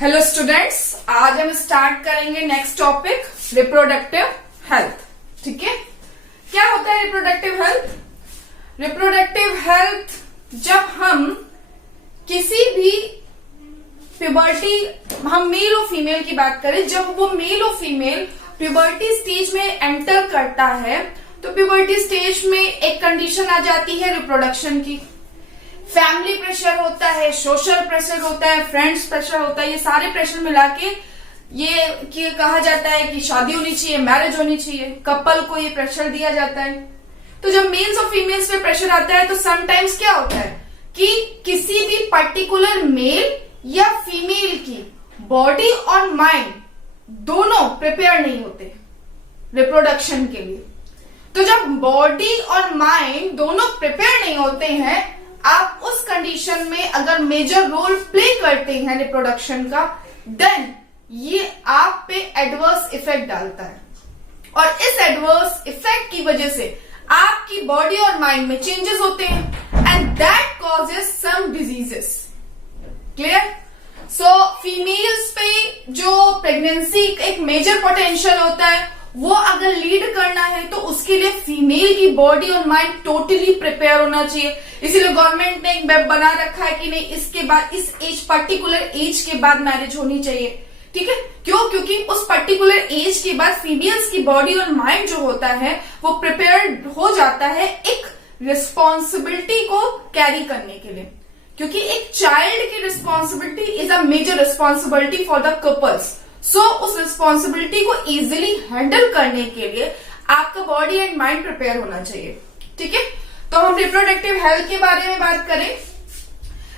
Hello students, आज हम start करेंगे नेक्स्ट टॉपिक रिप्रोडक्टिव हेल्थ। ठीक है, क्या होता है रिप्रोडक्टिव हेल्थ? रिप्रोडक्टिव हेल्थ जब हम किसी भी प्यूबर्टी, हम मेल और फीमेल की बात करें, जब वो मेल और फीमेल प्यूबर्टी स्टेज में एंटर करता है तो प्यूबर्टी स्टेज में एक कंडीशन आ जाती है रिप्रोडक्शन की। फैमिली प्रेशर होता है, सोशल प्रेशर होता है, फ्रेंड्स प्रेशर होता है, ये सारे प्रेशर मिला के ये कहा जाता है कि शादी होनी चाहिए, मैरिज होनी चाहिए, कपल को ये प्रेशर दिया जाता है। तो जब मेल्स और फीमेल्स पे प्रेशर आता है तो समटाइम्स क्या होता है कि किसी भी पर्टिकुलर मेल या फीमेल की बॉडी और माइंड दोनों प्रिपेयर नहीं होते रिप्रोडक्शन के लिए। तो जब बॉडी और माइंड दोनों प्रिपेयर नहीं होते हैं, आप उस कंडीशन में अगर मेजर रोल प्ले करते हैं रिप्रोडक्शन का, देन ये आप पे एडवर्स इफेक्ट डालता है और इस एडवर्स इफेक्ट की वजह से आपकी बॉडी और माइंड में चेंजेस होते हैं and that causes some diseases. Clear? So females पे जो प्रेगनेंसी एक मेजर पोटेंशियल होता है, वो अगर लीड करना है तो उसके लिए फीमेल की बॉडी और माइंड टोटली प्रिपेयर होना चाहिए। इसीलिए गवर्नमेंट ने एक वेब बना रखा है कि नहीं, इसके बाद इस एज, पर्टिकुलर एज के बाद मैरिज होनी चाहिए। ठीक है, क्यों? क्योंकि उस पर्टिकुलर एज के बाद फीमेल्स की बॉडी और माइंड जो होता है वो प्रिपेयर हो जाता है एक रिस्पॉन्सिबिलिटी को कैरी करने के लिए। क्योंकि एक चाइल्ड की responsibility is a major responsibility for the couples. So उस रिस्पॉन्सिबिलिटी को इजीली हैंडल करने के लिए आपका बॉडी एंड माइंड प्रिपेयर होना चाहिए। ठीक है, तो हम रिप्रोडक्टिव हेल्थ के बारे में बात करें।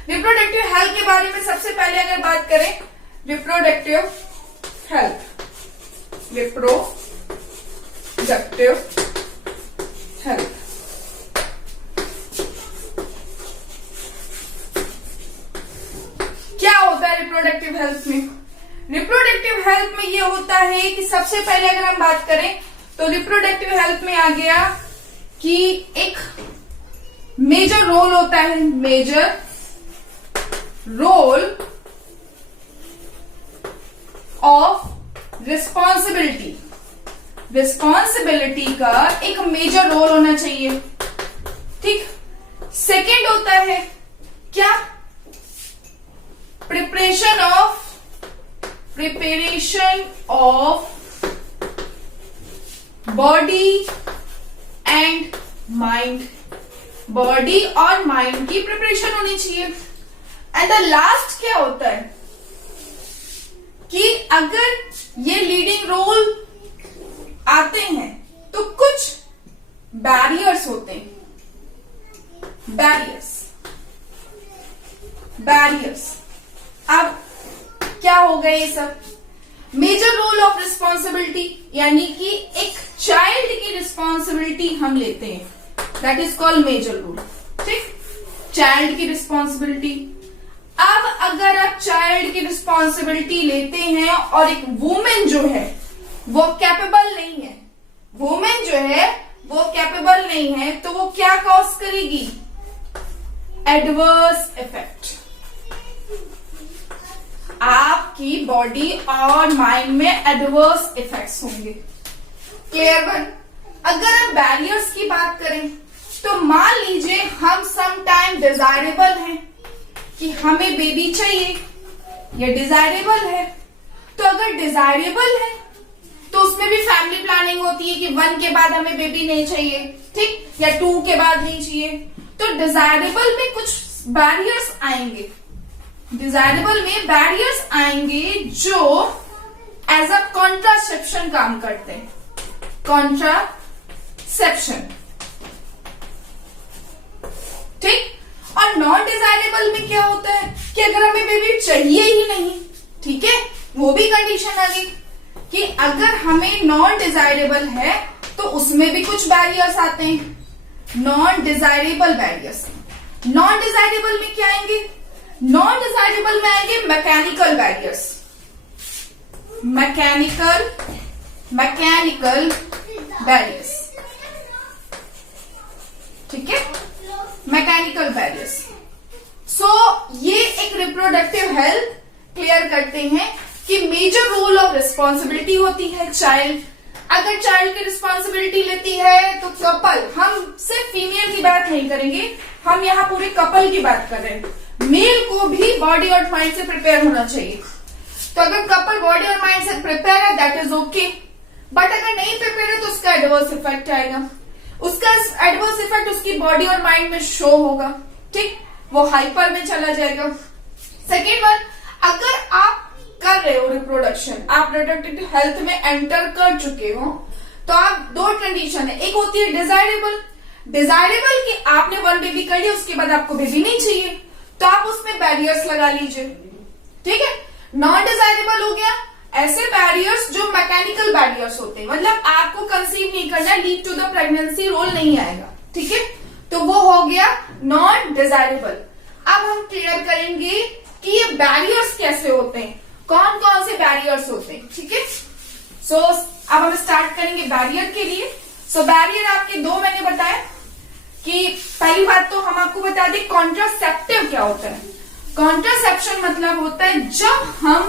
रिप्रोडक्टिव हेल्थ के बारे में सबसे पहले अगर बात करें, रिप्रोडक्टिव हेल्थ, रिप्रोडक्टिव हेल्थ क्या होता है रिप्रोडक्टिव हेल्थ में? रिप्रोडक्टिव हेल्थ में ये होता है कि सबसे पहले अगर हम बात करें तो रिप्रोडक्टिव हेल्थ में आ गया कि एक मेजर रोल होता है, major role of responsibility. Responsibility का एक मेजर रोल होना चाहिए। ठीक। सेकेंड होता है क्या? Preparation of body and mind. Body और माइंड की प्रिपरेशन होनी चाहिए। एंड द लास्ट क्या होता है कि अगर ये लीडिंग रोल आते हैं तो कुछ बैरियर्स होते हैं। बैरियर्स अब क्या हो गए ये सब? मेजर रोल ऑफ रिस्पॉन्सिबिलिटी, यानी कि एक चाइल्ड की रिस्पॉन्सिबिलिटी हम लेते हैं, that is called major role. ठीक, चाइल्ड की रिस्पॉन्सिबिलिटी। अब अगर आप चाइल्ड की रिस्पॉन्सिबिलिटी लेते हैं और एक वुमेन जो है वो कैपेबल नहीं है, वुमेन जो है वो कैपेबल नहीं है, तो वो क्या कॉज करेगी? Adverse effect. आपकी बॉडी और माइंड में एडवर्स इफेक्ट्स होंगे। क्लियर बन? अगर हम बैरियर्स की बात करें तो मान लीजिए हम सम टाइम डिजायरेबल हैं कि हमें बेबी चाहिए, ये डिजायरेबल है। तो अगर डिजायरेबल है तो उसमें भी फैमिली प्लानिंग होती है कि 1 के बाद हमें बेबी नहीं चाहिए, ठीक, या 2 के बाद नहीं चाहिए। तो डिजायरेबल में कुछ बैरियर्स आएंगे, डिजायरेबल में बैरियर्स आएंगे जो एज अ कॉन्ट्रासेप्शन काम करते हैं। कॉन्ट्रासेप्शन, ठीक। और नॉन डिजायरेबल में क्या होता है कि अगर हमें बेबी चाहिए ही नहीं, ठीक है, वो भी कंडीशन आ गई कि अगर हमें नॉन डिजायरेबल है तो उसमें भी कुछ बैरियर्स आते हैं, non desirable barriers. Non desirable में क्या आएंगे? नॉन डिजायरेबल में आएंगे मैकेनिकल बैरियर्स। मैकेनिकल बैरियर्स, ठीक है, मैकेनिकल बैरियर्स। सो ये एक रिप्रोडक्टिव हेल्थ क्लियर करते हैं कि मेजर रोल ऑफ रिस्पॉन्सिबिलिटी होती है चाइल्ड। अगर चाइल्ड की रिस्पॉन्सिबिलिटी लेती है तो कपल, हम सिर्फ फीमेल की बात नहीं करेंगे, हम यहाँ पूरे कपल की बात कर रहे हैं। मेल को भी बॉडी और माइंड से प्रिपेयर होना चाहिए। तो अगर कपल बॉडी और माइंड से प्रिपेयर है दैट इज ओके, बट अगर नहीं प्रिपेयर है तो उसका एडवर्स इफेक्ट आएगा। उसका एडवर्स इफेक्ट उसकी बॉडी और माइंड में शो होगा, ठीक, वो हाइपर में चला जाएगा। सेकेंड वन, अगर आप कर रहे हो रिप्रोडक्शन, आप रिप्रोडक्टिव हेल्थ में एंटर कर चुके हो, तो आप दो कंडीशन है, एक होती है डिजायरेबल, डिजायरेबल कि आपने 1 बेबी कर लिया उसके बाद आपको बेबी नहीं चाहिए, तो आप उसमें बैरियर्स लगा लीजिए, ठीक है। नॉन डिजायरेबल हो गया ऐसे बैरियर्स जो मैकेनिकल बैरियर्स होते हैं, मतलब आपको कंसीव नहीं करना, lead to the pregnancy role नहीं आएगा, ठीक है, तो वो हो गया नॉन डिजायरेबल। अब हम क्लियर करेंगे कि ये बैरियर्स कैसे होते हैं, कौन कौन से बैरियर्स होते हैं, ठीक है। सो अब हम स्टार्ट करेंगे बैरियर के लिए। सो बैरियर आपके दो मैंने बताया कि पहली बात तो हम आपको बता दें कॉन्ट्रासेप्टिव क्या होता है। कॉन्ट्रासेप्शन मतलब होता है जब हम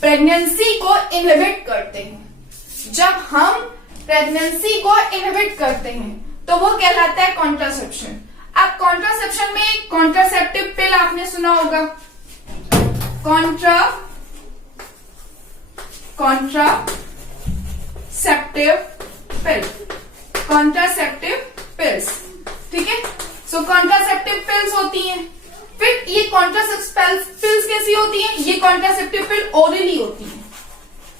प्रेगनेंसी को इनहिबिट करते हैं, जब हम प्रेगनेंसी को इनहिबिट करते हैं तो वो कहलाता है कॉन्ट्रासेप्शन। अब कॉन्ट्रासेप्शन में कॉन्ट्रासेप्टिव पिल आपने सुना होगा, कॉन्ट्रासेप्टिव पिल, कॉन्ट्रासेप्टिव पिल्स, ठीक है। सो कॉन्ट्रासेप्टिव पिल्स होती हैं। फिर ये कॉन्ट्रासेप्टिव पिल्स कैसी होती हैं, ये कॉन्ट्रासेप्टिव पिल ओरली होती है,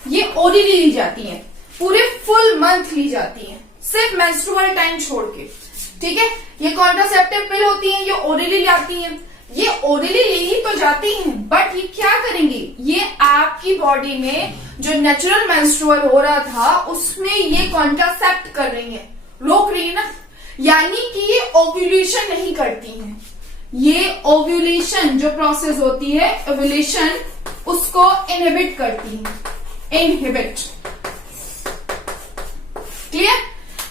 ये ओरली ली जाती है, पूरे फुल मंथ ली जाती है, सिर्फ मेंस्ट्रुअल टाइम छोड़ के, ठीक है। ये कॉन्ट्रासेप्टिव पिल होती है, ये ओरली लाती है, ये ओरली ले ही तो जाती हैं, बट ये क्या करेंगी, ये आपकी बॉडी में जो नेचुरल मेंस्ट्रुअल हो रहा था उसमें ये कॉन्ट्रासेप्ट कर रही है, रोक रही है ना, यानी कि ये ओव्यूलेशन नहीं करती हैं। ये ओव्यूलेशन जो प्रोसेस होती है, ओव्यूलेशन, उसको इनहिबिट करती है, इनहिबिट, क्लियर।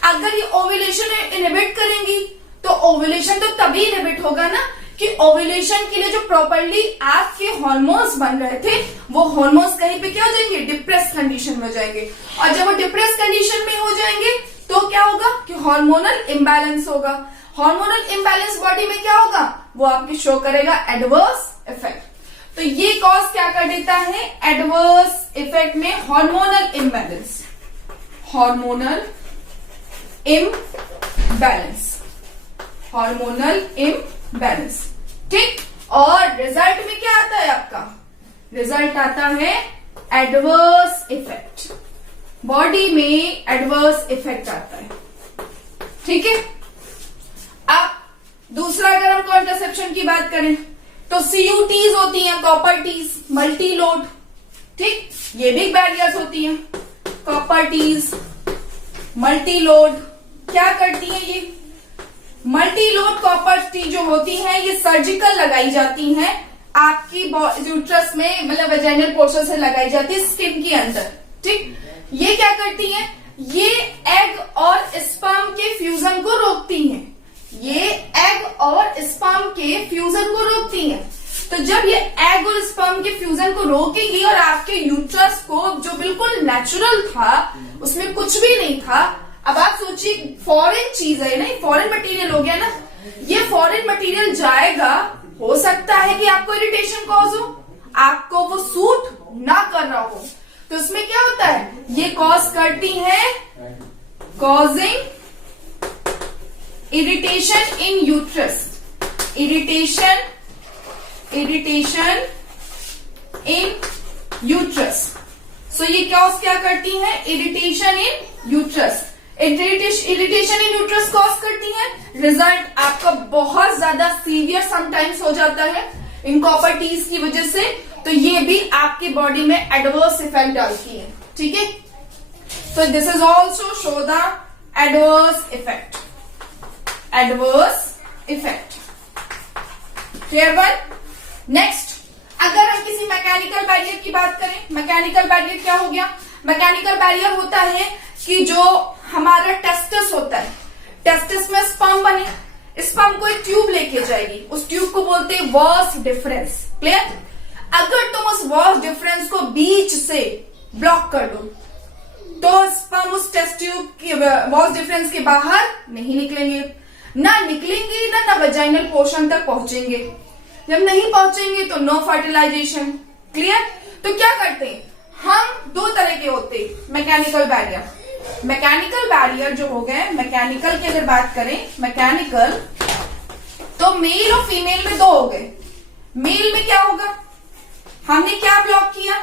अगर ये ओव्यूलेशन इनहिबिट करेंगी तो ओव्यूलेशन तो तभी इनहिबिट होगा ना कि ओव्यूलेशन के लिए जो प्रॉपर्ली आपके हार्मोन्स बन रहे थे वो हार्मोन्स कहीं पे क्या हो जाएंगे, डिप्रेस कंडीशन में हो जाएंगे, और जब वो डिप्रेस कंडीशन में हो जाएंगे तो क्या होगा कि हार्मोनल इम्बैलेंस होगा। हार्मोनल इम्बैलेंस बॉडी में क्या होगा, वो आपके शो करेगा एडवर्स इफेक्ट। तो ये कॉज क्या कर देता है, एडवर्स इफेक्ट में hormonal imbalance, hormonal imbalance, hormonal imbalance, ठीक। और रिजल्ट में क्या आता है आपका, रिजल्ट आता है एडवर्स इफेक्ट, बॉडी में एडवर्स इफेक्ट आता है, ठीक है। अब दूसरा अगर हम कॉन्ट्रासेप्शन की बात करें तो सीयूटीज होती हैं, कॉपर टीज, मल्टी लोड, ठीक, ये भी बैरियर्स होती हैं। कॉपर टीज, मल्टी लोड क्या करती हैं, ये मल्टी लोड कॉपर टी जो होती है ये सर्जिकल लगाई जाती हैं आपकी यूट्रस में, मतलब वेजाइनल पोर्शन से लगाई जाती है स्किन के अंदर, ठीक। ये क्या करती हैं, ये एग और स्पर्म के फ्यूजन को रोकती हैं, ये एग और स्पर्म के फ्यूजन को रोकती हैं। तो जब ये एग और स्पर्म के फ्यूजन को रोकेगी और आपके यूट्रस को जो बिल्कुल नेचुरल था उसमें कुछ भी नहीं था, अब आप सोचिए फॉरेन चीज है ना, फॉरेन मटेरियल हो गया ना, ये फॉरेन मटेरियल जाएगा, हो सकता है कि आपको इरिटेशन कॉज हो, आपको वो सूट ना कर रहा हो, तो उसमें क्या होता है, ये कॉज करती है causing irritation in uterus, irritation in uterus. So ये कॉज क्या करती है, irritation in uterus, irritation in uterus cause करती है। रिजल्ट आपका बहुत ज्यादा सीवियर समटाइम्स हो जाता है इन कॉपर टीज की वजह से, तो ये भी आपकी बॉडी में एडवर्स इफेक्ट डालती है, ठीक है। So this is also show the adverse effect, adverse effect, clear one. Next, अगर हम किसी मैकेनिकल बैरियर की बात करें, मैकेनिकल बैरियर क्या हो गया, मैकेनिकल बैरियर होता है कि जो हमारा टेस्टिस होता है, टेस्टिस में स्पर्म बने, स्पर्म को एक ट्यूब लेके जाएगी, उस ट्यूब को बोलते हैं वास डिफरेंस, क्लियर। अगर तुम उस वॉस डिफरेंस को बीच से ब्लॉक कर दो तो स्पर्म उस टेस्ट ट्यूब की वॉस डिफरेंस के बाहर नहीं निकलेंगे, ना वजाइनल पोर्शन तक पहुंचेंगे। जब नहीं पहुंचेंगे तो नो फर्टिलाइजेशन। क्लियर? तो क्या करते हैं हम, दो तरह के होते हैं मैकेनिकल बैरियर। मैकेनिकल बैरियर जो हो गए, मैकेनिकल की अगर बात करें, मैकेनिकल तो मेल और फीमेल में दो हो गए। मेल में क्या होगा, हमने क्या ब्लॉक किया,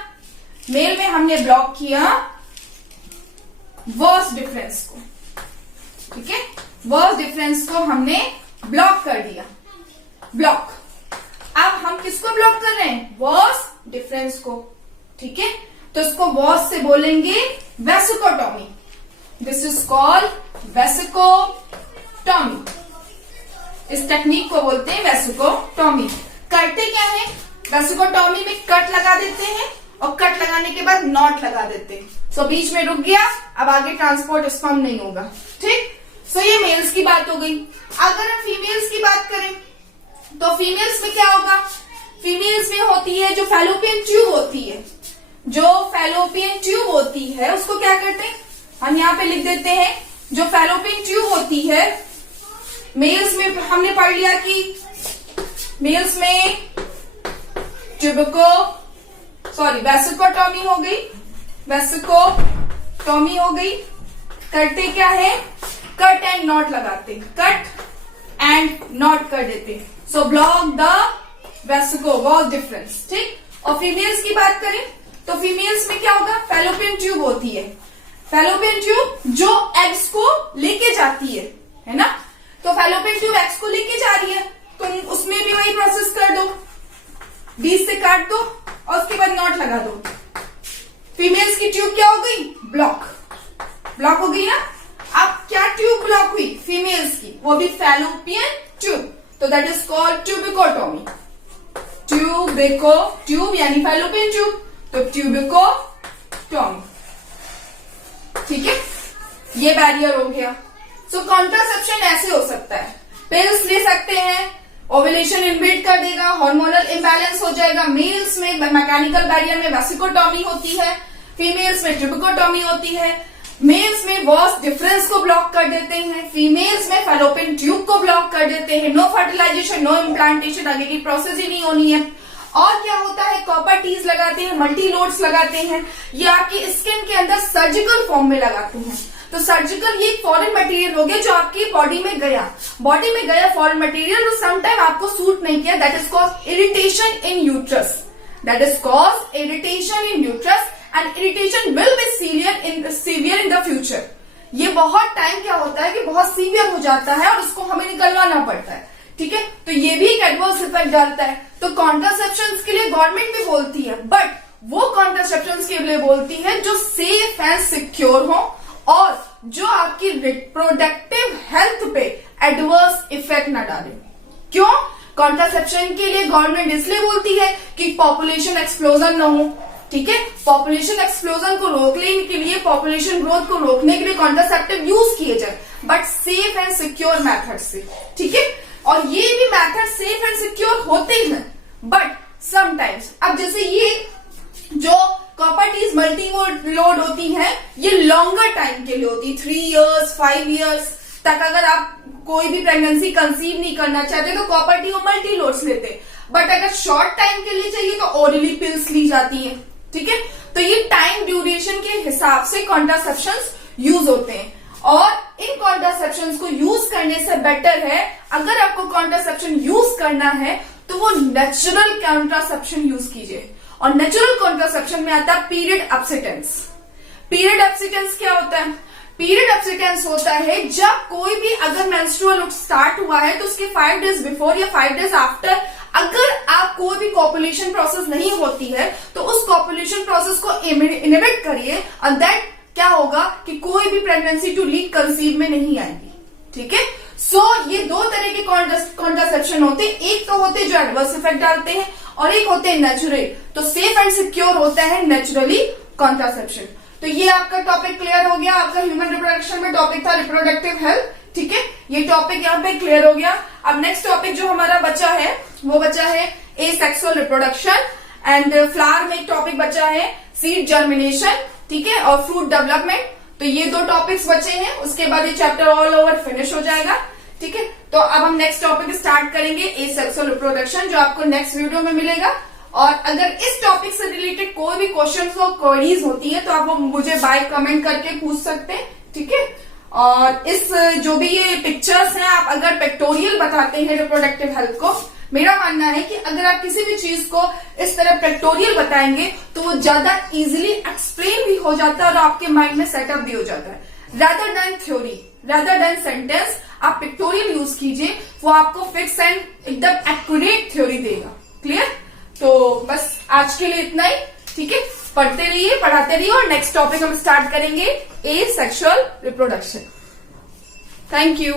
मेल में हमने ब्लॉक किया वॉस डिफरेंस को। ठीक है, वॉस डिफरेंस को हमने ब्लॉक कर दिया, ब्लॉक। अब हम किसको ब्लॉक कर रहे हैं, वॉस डिफरेंस को। ठीक है, तो इसको वॉस से बोलेंगे vesicotomy. This is called vesicotomy. इस टेक्निक को बोलते हैं वेसिकोटॉमी। करते क्या है, वेसिकोटॉमी में कट लगा देते हैं और कट लगाने के बाद नॉट लगा देते हैं। सो बीच में रुक गया, अब आगे ट्रांसपोर्ट स्पर्म नहीं होगा। ठीक, सो ये मेल्स की बात हो गई। अगर हम फीमेल्स की बात करें तो फीमेल्स में क्या होगा, फीमेल्स में होती है जो फैलोपियन ट्यूब होती है। जो फैलोपियन ट्यूब होती है उसको क्या करते हैं, हम यहाँ पे लिख देते हैं, जो फैलोपियन ट्यूब होती है मेल्स में हमने पढ़ लिया कि मेल्स में वेसिकोटॉमी हो गई, वेसिकोटॉमी हो गई। करते क्या है, कट एंड नॉट लगाते, कट एंड नॉट कर देते। So block the was difference. ठीक, और फीमेल्स की बात करें तो फीमेल्स में क्या होगा, फैलोपियन ट्यूब होती है। फैलोपियन ट्यूब जो एग्स को लेके जाती है ना, तो फैलोपियन ट्यूब एग्स को लेके जा रही है, तो उसमें भी वही प्रोसेस कर दो, बीच से काट दो और उसके बाद नॉट लगा दो। फीमेल्स की ट्यूब क्या हो गई, ब्लॉक हो गई ना। अब क्या ट्यूब ब्लॉक हुई, फीमेल्स की, वो भी फैलोपियन ट्यूब, तो दैट इज कॉल्ड ट्यूबिकोटॉमी। ट्यूब यानी फैलोपियन ट्यूब, तो ट्यूबिकोटॉमी। ठीक है, ये बैरियर हो गया। सो कॉन्ट्रासेप्शन ऐसे हो सकता है, पिल्स ले सकते हैं, ओव्यूलेशन इनहिबिट कर देगा, हार्मोनल इम्बैलेंस हो जाएगा। मेल्स में मैकेनिकल बैरियर में वेसिकोटॉमी होती है, फीमेल्स में ट्यूबिकोटॉमी होती है। मेल्स में वॉस डिफरेंस को ब्लॉक कर देते हैं, फीमेल्स में फैलोपियन ट्यूब को ब्लॉक कर देते हैं। नो फर्टिलाइजेशन, नो इम्प्लांटेशन, आगे की प्रोसेस ही नहीं होनी है। और क्या होता है, कॉपर टीज लगाते हैं, मल्टी लोड्स लगाते हैं, ये आपकी स्किन के अंदर सर्जिकल फॉर्म में लगाते हैं। तो सर्जिकल ये फॉरेन मटेरियल हो गया जो आपकी बॉडी में गया फॉरेन मटेरियल, तो समटाइम आपको सूट नहीं किया, that is cause irritation in uterus, and irritation will be severe in the future. ये बहुत टाइम क्या होता है कि बहुत सीवियर हो जाता है और उसको हमें निकलवाना पड़ता है। ठीक है, तो ये भी एक एडवर्स इफेक्ट डालता है। तो कॉन्ट्रासेप्शन के लिए गवर्नमेंट भी बोलती है, बट वो कॉन्ट्रासेप्शन के लिए बोलती है जो सेफ एंड सिक्योर हो और जो आपकी रिप्रोडक्टिव हेल्थ पे एडवर्स इफेक्ट न डाले। क्यों, कॉन्ट्रासेप्शन के लिए गवर्नमेंट इसलिए बोलती है कि पॉपुलेशन एक्सप्लोजन न हो। ठीक है, पॉपुलेशन एक्सप्लोजन को रोकने के लिए, पॉपुलेशन ग्रोथ को रोकने के लिए कॉन्ट्रासेप्टिव यूज किए जाए, but safe and secure method से। ठीक है, और ये भी मेथड सेफ एंड सिक्योर होते हैं, बट समटाइम्स, अब जैसे ये जो कॉपर टीज मल्टी लोड होती है, ये लॉन्गर टाइम के लिए होती है, 3 years 5 years तक। अगर आप कोई भी प्रेगनेंसी कंसीव नहीं करना चाहते तो कॉपर टी और मल्टी लोड्स लेते, बट अगर शॉर्ट टाइम के लिए चाहिए तो ओरली पिल्स ली जाती है। ठीक है, तो ये टाइम ड्यूरेशन के हिसाब से कॉन्ट्रासेप्शंस यूज होते हैं, और इन कॉन्ट्रासेप्शंस को यूज करने से बेटर है, अगर आपको कॉन्ट्रासेप्शन यूज करना है तो वो नेचुरल कॉन्ट्रासेप्शन यूज कीजिए। और नेचुरल कॉन्ट्रासेप्शन में आता है पीरियड अब्सिटेंस। पीरियड अब्सिटेंस क्या होता है, पीरियड अब्सिटेंस होता है जब कोई भी अगर मेंस्ट्रुअल स्टार्ट हुआ है तो उसके 5 days बिफोर या 5 days आफ्टर अगर आप कोई भी कॉपुलेशन प्रोसेस नहीं होती है तो उस कॉपुलेशन प्रोसेस को इनहिबिट करिए, और दैट क्या होगा कि कोई भी प्रेगनेंसी टू लीड कंसीव में नहीं आएगी। ठीक है, सो ये दो तरह के कॉन्ट्रासेप्शन होते हैं, एक तो होते हैं जो एडवर्स इफेक्ट डालते हैं और एक होते हैं नेचुरल। तो सेफ एंड सिक्योर होता है नेचुरली कॉन्ट्रासेप्शन। तो ये आपका टॉपिक क्लियर हो गया, आपका ह्यूमन रिप्रोडक्शन में टॉपिक था रिप्रोडक्टिव हेल्थ। ठीक है, ये टॉपिक यहाँ पे क्लियर हो गया। अब नेक्स्ट टॉपिक जो हमारा बचा है वो बचा है एसेक्सुअल रिप्रोडक्शन एंड फ्लावर में एक टॉपिक बचा है सीड जर्मिनेशन, ठीक है, और फ्रूट डेवलपमेंट। तो ये 2 टॉपिक्स बचे हैं, उसके बाद ये चैप्टर ऑल ओवर फिनिश हो जाएगा, ठीक है। तो अब हम नेक्स्ट टॉपिक स्टार्ट करेंगे एसेक्सुअल रिप्रोडक्शन, जो आपको नेक्स्ट वीडियो में मिलेगा। और अगर इस टॉपिक से रिलेटेड कोई भी क्वेश्चन और क्वेरीज होती है तो आप वो मुझे बाय कमेंट करके पूछ सकते हैं, ठीक है। और इस जो भी ये पिक्चर्स हैं, आप अगर पिक्टोरियल बताते हैं रिप्रोडक्टिव हेल्थ को, मेरा मानना है कि अगर आप किसी भी चीज को इस तरह पिक्टोरियल बताएंगे तो वो ज्यादा इजीली एक्सप्लेन भी हो जाता है और आपके माइंड में सेटअप भी हो जाता है। Rather than theory, rather than sentence, आप पिक्टोरियल यूज कीजिए, वो आपको फिक्स एंड एकदम एक्यूरेट थ्योरी देगा। क्लियर? तो बस आज के लिए इतना ही, ठीक है। पढ़ते रहिए, पढ़ाते रहिए, और नेक्स्ट टॉपिक हम स्टार्ट करेंगे एसेक्सुअल रिप्रोडक्शन। Thank you.